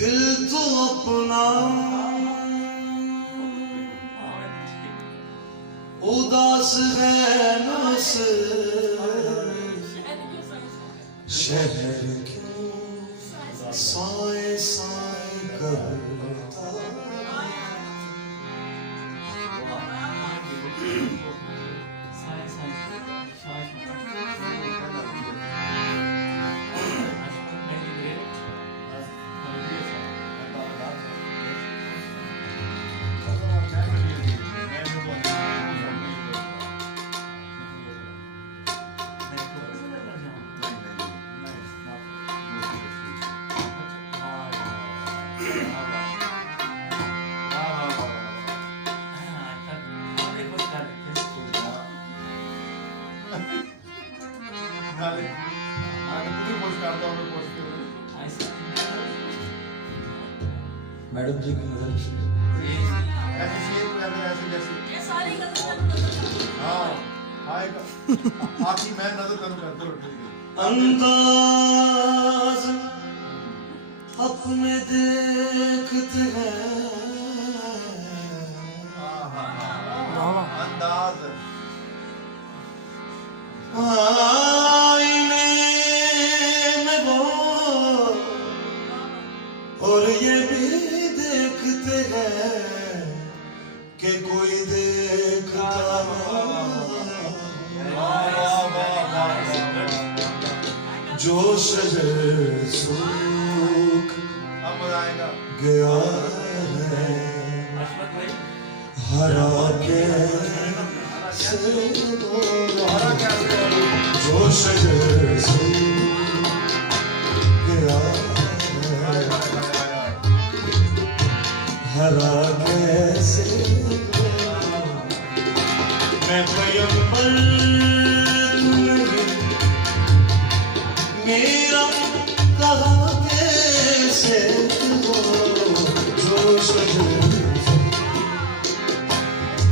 दिल तो अपना उदास है न से शहर क्यों साए साए करता मैडम जी की नजर आपकी मैं नजर करूंगा। अंदाज अपने देखते हैं अंदाज आईने में वो और ये भी देखते हैं कि कोई देखता जो शजर सूख गया है हरा के जो शजर सूख गया हरा कैसे मैं पैगंबर नहीं मेरा कहा कैसे हो जो शजर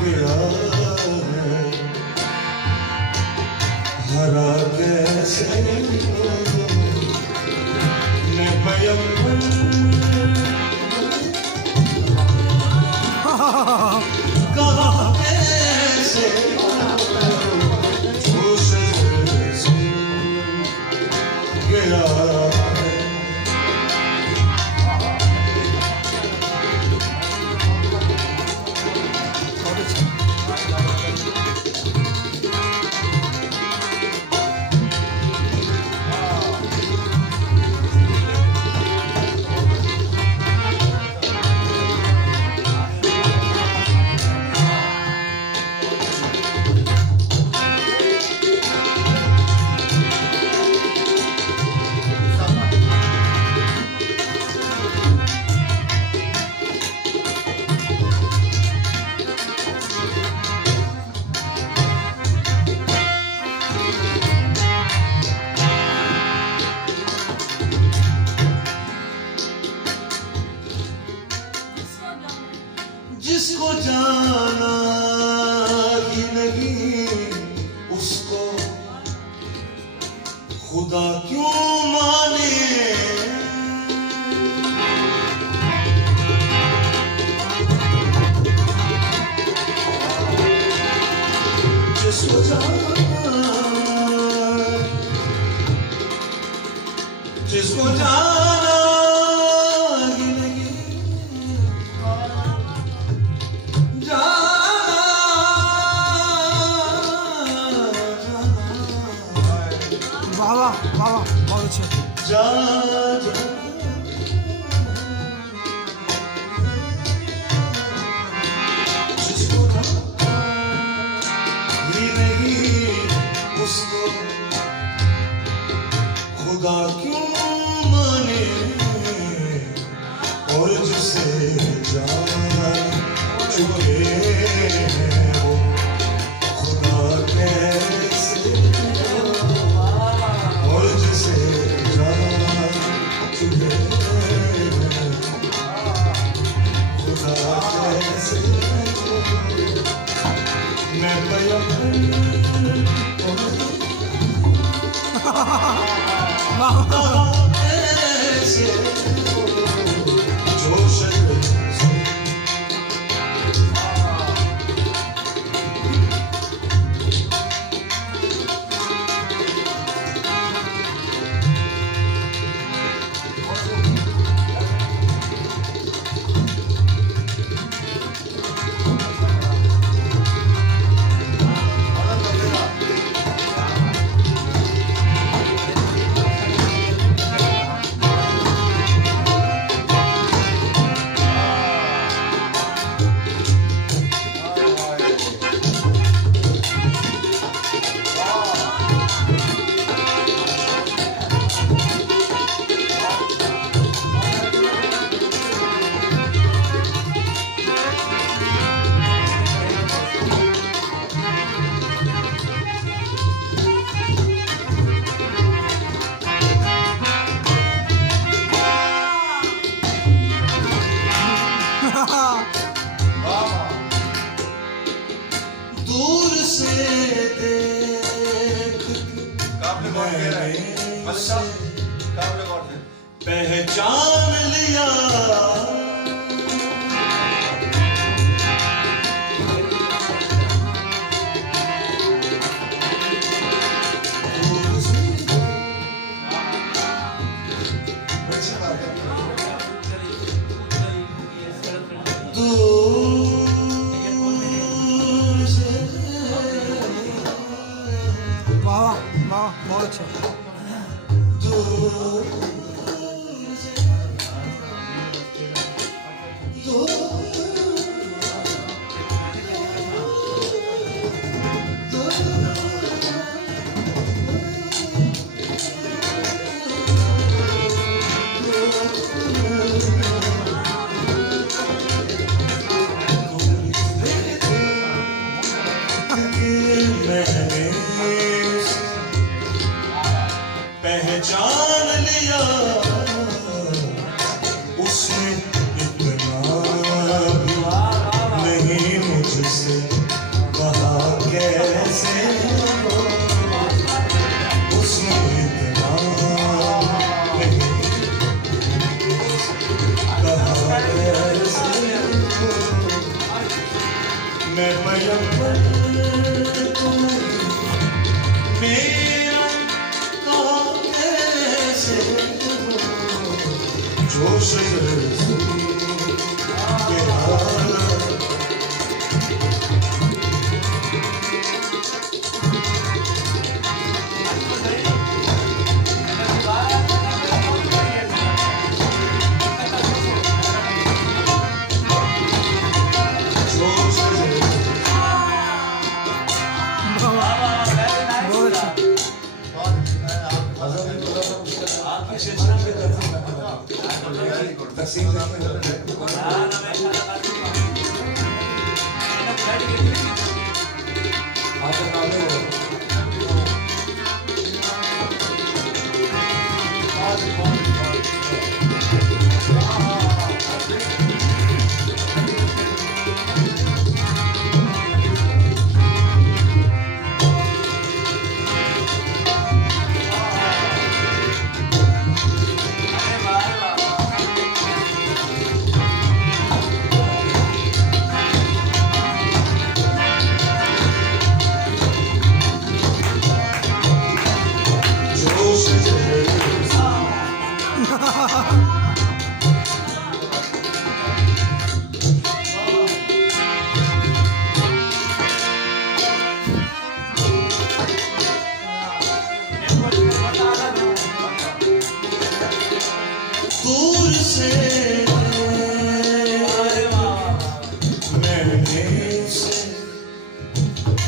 गया है हरा कैसे हो मैं पैगंबर कहा कैसे गया जिसको जाना ही नहीं उसको खुदा क्यों माने जिसको जाना ही नहीं जा जा जिसको ही नहीं उसको खुदा क्यों माने और जिसे जान चुके हैं वो खुदा कैसे और जिसे जान चुके हैं खुदा कैसे मैं ऐसे जो शक्ल दूर से देख काबले कौन कह रहा है? मलिक साहब, काबले कौन है? पहचान लिया दूर से दूर से वाह वाह बहुत अच्छा दूर से मैंने पहचान लिया उसने इतना भी नहीं मुझसे कहा कैसे उसने इतना नहीं कहा कैसे मैं मयम्बर मेरा कहा कैसे जोश के हाल Ha ha ha! से मैंने उसे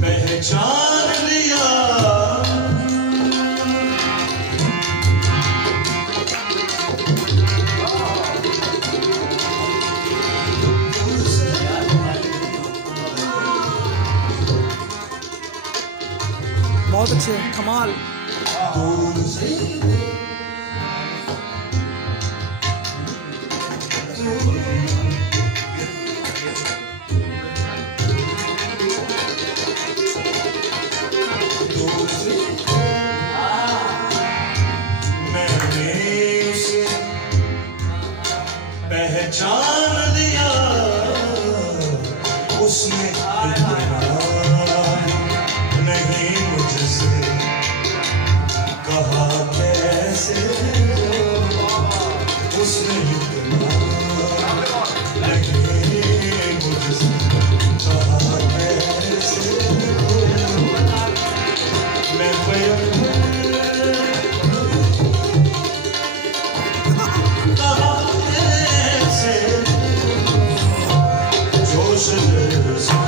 पहचान लिया बहुत अच्छे कमाल दूर से दूर से मैंने उसे पहचान लिया उसने इतना नहीं मुझसे कहा कैसे उसने इतना नहीं मुझसे कहा कैसे मैं कहा कैसे जोश से